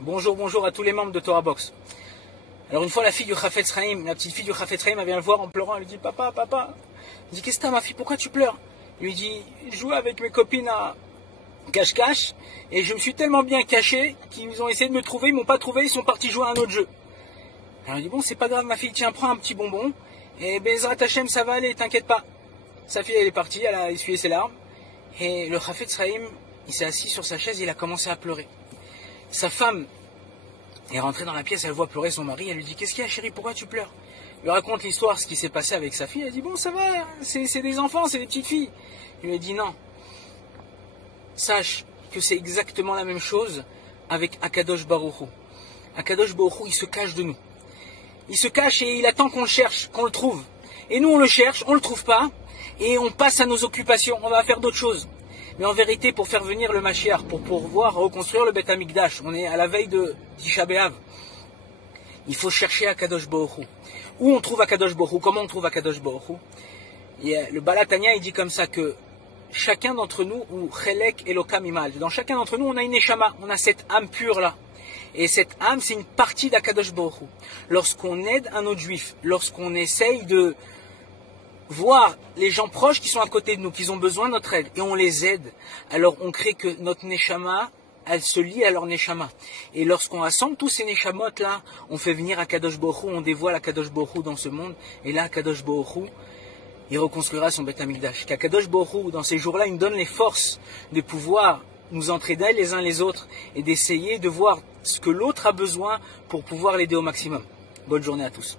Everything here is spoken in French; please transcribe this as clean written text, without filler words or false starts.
Bonjour à tous les membres de Torah Box. Alors une fois la fille du Chafetz Chaim, la petite fille du Chafetz Chaim, elle vient le voir en pleurant, elle lui dit papa. Il dit qu'est-ce que t'as ma fille, pourquoi tu pleures? Il lui dit je jouais avec mes copines à cache-cache et je me suis tellement bien caché qu'ils ont essayé de me trouver, ils m'ont pas trouvé, ils sont partis jouer à un autre jeu. Alors il dit bon c'est pas grave ma fille, tiens prends un petit bonbon et Bezrat Hashem ça va aller, t'inquiète pas. Sa fille elle est partie, elle a essuyé ses larmes et le Chafetz Chaim il s'est assis sur sa chaise et il a commencé à pleurer. Sa femme est rentrée dans la pièce, elle voit pleurer son mari, elle lui dit qu'est-ce qu'il y a chérie, pourquoi tu pleures? Il lui raconte l'histoire, ce qui s'est passé avec sa fille, elle dit bon ça va, c'est des enfants, c'est des petites filles. Il lui a dit non, sache que c'est exactement la même chose avec Akadosh Baruch Hu. Akadosh Baruch Hu il se cache de nous. Il se cache et il attend qu'on le cherche, qu'on le trouve. Et nous on le cherche, on le trouve pas, et on passe à nos occupations, on va faire d'autres choses. Mais en vérité, pour faire venir le Mashiach, pour pouvoir reconstruire le Beth Amikdash, on est à la veille de Tisha B'Av, il faut chercher Akadosh Baruch Hu. Où on trouve Akadosh Baruch Hu? Comment on trouve Akadosh Baruch Hu? Le Baal HaTanya, il dit comme ça que chacun d'entre nous, ou Chelek Elokam Imal, dans chacun d'entre nous, on a une Neshama, on a cette âme pure là. Et cette âme, c'est une partie d'Akadosh Baruch Hu. Lorsqu'on aide un autre juif, lorsqu'on essaye de voir les gens proches qui sont à côté de nous, qui ont besoin de notre aide, et on les aide, alors on crée que notre Neshama, elle se lie à leur Neshama. Et lorsqu'on rassemble tous ces Neshamot là, on fait venir Akadosh Baruch Hu, on dévoile Akadosh Baruch Hu dans ce monde, et là Akadosh Baruch Hu, il reconstruira son Beth Amikdash. Qu'Akadosh Baruch Hu, dans ces jours-là, il nous donne les forces de pouvoir nous entraider les uns les autres, et d'essayer de voir ce que l'autre a besoin pour pouvoir l'aider au maximum. Bonne journée à tous.